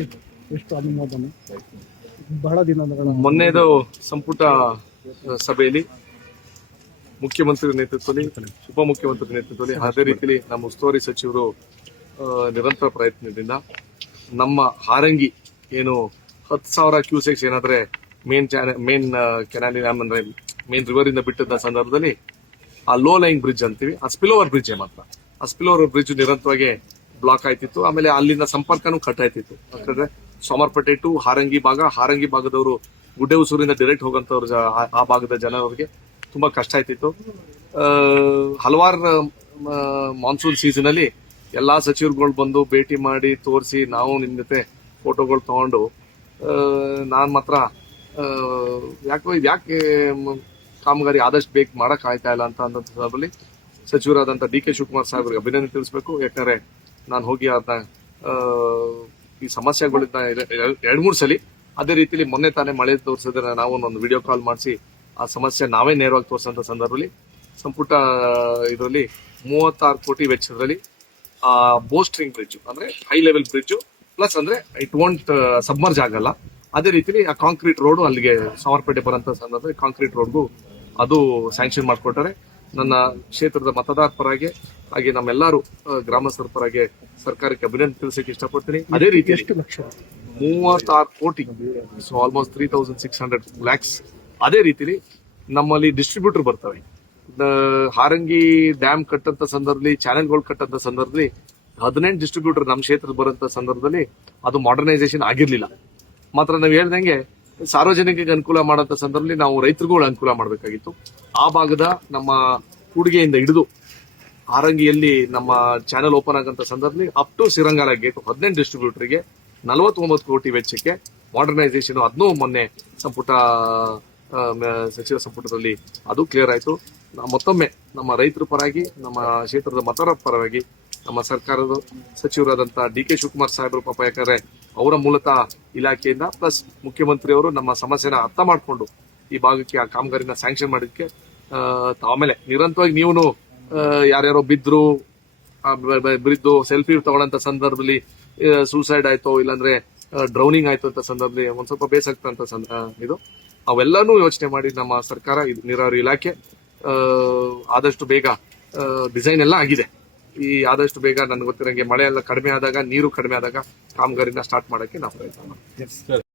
ಎಷ್ಟು ಅನುಮೋದನೆ ಬಹಳ ದಿನಗಳ ಮೊನ್ನೆದು ಸಂಪುಟ ಸಭೆಯಲ್ಲಿ ಮುಖ್ಯಮಂತ್ರಿ ನೇತೃತ್ವದಲ್ಲಿ ಉಪಮುಖ್ಯಮಂತ್ರಿ ನೇತೃತ್ವದಲ್ಲಿ ಅದೇ ರೀತಿಯಲ್ಲಿ ನಮ್ಮ ಉಸ್ತುವಾರಿ ಸಚಿವರು ನಿರಂತರ ಪ್ರಯತ್ನದಿಂದ ನಮ್ಮ ಹಾರಂಗಿ ಏನು 10,000 ಕ್ಯೂಸೆಕ್ಸ್ ಏನಾದ್ರೆ ಮೇನ್ ಕೆನಾಲಿ ಡ್ಯಾಮ್ ಅಂದ್ರೆ ಮೇನ್ ರಿವರ್ ಇಂದ ಬಿಟ್ಟದ ಸಂದರ್ಭದಲ್ಲಿ ಆ ಲೋ ಲೈನ್ ಬ್ರಿಡ್ಜ್ ಅಂತೀವಿ, ಆ ಸ್ಪಿಲ್ ಓವರ್ ಬ್ರಿಡ್ಜ್ ಮಾತ್ರ. ಆ ಸ್ಪಿಲ್ ಓವರ್ ಬ್ರಿಡ್ಜ್ ನಿರಂತರವಾಗಿ ಬ್ಲಾಕ್ ಆಯ್ತಿತ್ತು. ಆಮೇಲೆ ಅಲ್ಲಿಂದ ಸಂಪರ್ಕನೂ ಕಟ್ ಆಯ್ತಿತ್ತು. ಯಾಕಂದ್ರೆ ಸೋಮರ್ಪೇಟೆ ಟು ಹಾರಂಗಿ ಭಾಗದವರು ಗುಡ್ಡೆ ಉಸೂರಿಂದ ಡೈರೆಕ್ಟ್ ಹೋಗಂತವ್ರು ಆ ಭಾಗದ ಜನರಿಗೆ ತುಂಬಾ ಕಷ್ಟ ಆಯ್ತಿತ್ತು. ಹಲವಾರು ಮಾನ್ಸೂನ್ ಸೀಸನ್ ಅಲ್ಲಿ ಎಲ್ಲಾ ಸಚಿವರುಗಳು ಬಂದು ಭೇಟಿ ಮಾಡಿ ತೋರಿಸಿ ನಾವು ನಿಮ್ ಜೊತೆ ಫೋಟೋಗಳು ತಗೊಂಡು ನಾನ್ ಮಾತ್ರ ಯಾಕೆ ಕಾಮಗಾರಿ ಆದಷ್ಟು ಬೇಗ ಮಾಡಕ್ ಆಯ್ತಾ ಇಲ್ಲ ಅಂತ ಸಂದರ್ಭದಲ್ಲಿ ಸಚಿವರಾದಂತ ಡಿ ಕೆ ಶಿವಕುಮಾರ್ ಸಾಹೇಬ್ರಿಗೆ ಅಭಿನಂದನೆ ತಿಳಿಸಬೇಕು. ಯಾಕಂದ್ರೆ ನಾನು ಹೋಗಿ ಅದನ್ನ ಈ ಸಮಸ್ಯೆಗಳಿಂದ 2-3 ಸಲ ಅದೇ ರೀತಿಯಲ್ಲಿ ಮೊನ್ನೆ ತಾನೇ ಮಳೆ ತೋರಿಸಿದ್ರೆ ನಾವು ಒಂದು ವಿಡಿಯೋ ಕಾಲ್ ಮಾಡಿಸಿ ಆ ಸಮಸ್ಯೆ ನಾವೇ ನೇರವಾಗಿ ತೋರಿಸಂತ ಸಂದರ್ಭದಲ್ಲಿ ಸಂಪುಟ ಇದರಲ್ಲಿ 36 ಕೋಟಿ ವೆಚ್ಚದಲ್ಲಿ ಆ ಬೋಸ್ಟ್ರಿಂಗ್ ಬ್ರಿಡ್ಜ್ ಅಂದ್ರೆ ಹೈ ಲೆವೆಲ್ ಬ್ರಿಡ್ಜ್ ಪ್ಲಸ್ ಅಂದ್ರೆ ಇಟ್ ವಾಂಟ್ ಸಬ್ಮರ್ಜ್ ಆಗಲ್ಲ. ಅದೇ ರೀತಿಯಲ್ಲಿ ಆ ಕಾಂಕ್ರೀಟ್ ರೋಡ್ ಅಲ್ಲಿಗೆ ಸೋಮರ್ಪೇಟೆ ಬರೋಂತ ಸಂದರ್ಭದಲ್ಲಿ ಕಾಂಕ್ರೀಟ್ ರೋಡ್ಗೂ ಅದು ಸ್ಯಾಂಕ್ಷನ್ ಮಾಡಿಕೊಟ್ಟಾರೆ. ನನ್ನ ಕ್ಷೇತ್ರದ ಮತದಾರ ಪರವಾಗಿ ಹಾಗೆ ನಮ್ಮೆಲ್ಲರೂ ಗ್ರಾಮಸ್ಥರ ಪರವಾಗಿ ಸರ್ಕಾರಕ್ಕೆ ಅಭಿನಂದನೆ ತಿಳಿಸಕ್ಕೆ ಇಷ್ಟಪಡ್ತೀನಿ. ಅದೇ ರೀತಿ 36 ಕೋಟಿ, ಸೊ ಆಲ್ಮೋಸ್ಟ್ 3,600 lakhs. ಅದೇ ರೀತಿಲಿ ನಮ್ಮಲ್ಲಿ ಡಿಸ್ಟ್ರಿಬ್ಯೂಟರ್ ಬರ್ತವೆ. ಹಾರಂಗಿ ಡ್ಯಾಮ್ ಕಟ್ಟಂತ ಸಂದರ್ಭದಲ್ಲಿ, ಚಾನೆಲ್ಗಳು ಕಟ್ಟಂತ ಸಂದರ್ಭದಲ್ಲಿ 18 ಡಿಸ್ಟ್ರಿಬ್ಯೂಟರ್ ನಮ್ಮ ಕ್ಷೇತ್ರದ ಬರೋಂತ ಸಂದರ್ಭದಲ್ಲಿ ಅದು ಮಾಡರ್ನೈಸೇಷನ್ ಆಗಿರ್ಲಿಲ್ಲ. ಮಾತ್ರ ನಾವು ಹೇಳ್ದಂಗೆ ಸಾರ್ವಜನಿಕರಿಗೆ ಅನುಕೂಲ ಮಾಡೋಂಥ ಸಂದರ್ಭದಲ್ಲಿ ನಾವು ರೈತರಿಗೂ ಅನುಕೂಲ ಮಾಡಬೇಕಾಗಿತ್ತು. ಆ ಭಾಗದ ನಮ್ಮ ಕೂಡಿಗೆಯಿಂದ ಹಿಡಿದು ಹಾರಂಗಿಯಲ್ಲಿ ನಮ್ಮ ಚಾನೆಲ್ ಓಪನ್ ಆಗಂತ ಸಂದರ್ಭದಲ್ಲಿ ಅಪ್ ಟು ಸಿರಂಗಾಲ ಗೇಟ್ 18 ಡಿಸ್ಟ್ರಿಬ್ಯೂಟರ್ಗೆ 49 ಕೋಟಿ ವೆಚ್ಚಕ್ಕೆ ಮಾಡರ್ನೈಸೇಷನ್ ಅದನ್ನೂ ಮೊನ್ನೆ ಸಚಿವ ಸಂಪುಟದಲ್ಲಿ ಅದು ಕ್ಲಿಯರ್ ಆಯ್ತು. ಮತ್ತೊಮ್ಮೆ ನಮ್ಮ ರೈತರ ಪರವಾಗಿ, ನಮ್ಮ ಕ್ಷೇತ್ರದ ಮತದಾರರ ಪರವಾಗಿ ನಮ್ಮ ಸರ್ಕಾರದ ಸಚಿವರಾದಂತ ಡಿ ಕೆ ಶಿವಕುಮಾರ್ ಸಾಹೇಬರು ಪಾಪ, ಯಾಕಂದ್ರೆ ಅವರ ಮೂಲತಃ ಇಲಾಖೆಯಿಂದ ಪ್ಲಸ್ ಮುಖ್ಯಮಂತ್ರಿ ಅವರು ನಮ್ಮ ಸಮಸ್ಯೆನ ಅರ್ಥ ಮಾಡಿಕೊಂಡು ಈ ಭಾಗಕ್ಕೆ ಆ ಕಾಮಗಾರಿನ ಸ್ಯಾಂಕ್ಷನ್ ಮಾಡಿದಕ್ಕೆ ಆಮೇಲೆ ನಿರಂತರವಾಗಿ ನೀವು ಯಾರ್ಯಾರೋ ಬಿದ್ದು ಸೆಲ್ಫಿ ತಗೊಳ್ಳಂತ ಸಂದರ್ಭದಲ್ಲಿ ಸೂಸೈಡ್ ಆಯ್ತೋ ಇಲ್ಲಾಂದ್ರೆ ಡ್ರೌನಿಂಗ್ ಆಯ್ತು ಅಂತ ಸಂದರ್ಭದಲ್ಲಿ ಒಂದ್ ಸ್ವಲ್ಪ ಬೇಸಾಗ್ತಂತ ಇದು ಅವೆಲ್ಲಾನು ಯೋಚನೆ ಮಾಡಿ ನಮ್ಮ ಸರ್ಕಾರ ನೀರಾವರಿ ಇಲಾಖೆ ಆದಷ್ಟು ಬೇಗ ಡಿಸೈನ್ ಎಲ್ಲ ಆಗಿದೆ. ಈ ಆದಷ್ಟು ಬೇಗ ನನ್ಗೆ ಗೊತ್ತಿರಂಗೆ ಮಳೆ ಎಲ್ಲ ಕಡಿಮೆ ಆದಾಗ, ನೀರು ಕಡಿಮೆ ಆದಾಗ ಕಾಮಗಾರಿನ ಸ್ಟಾರ್ಟ್ ಮಾಡಕ್ಕೆ ನಾವು ಪ್ರಯತ್ನ ಮಾಡ್ತೀವಿ.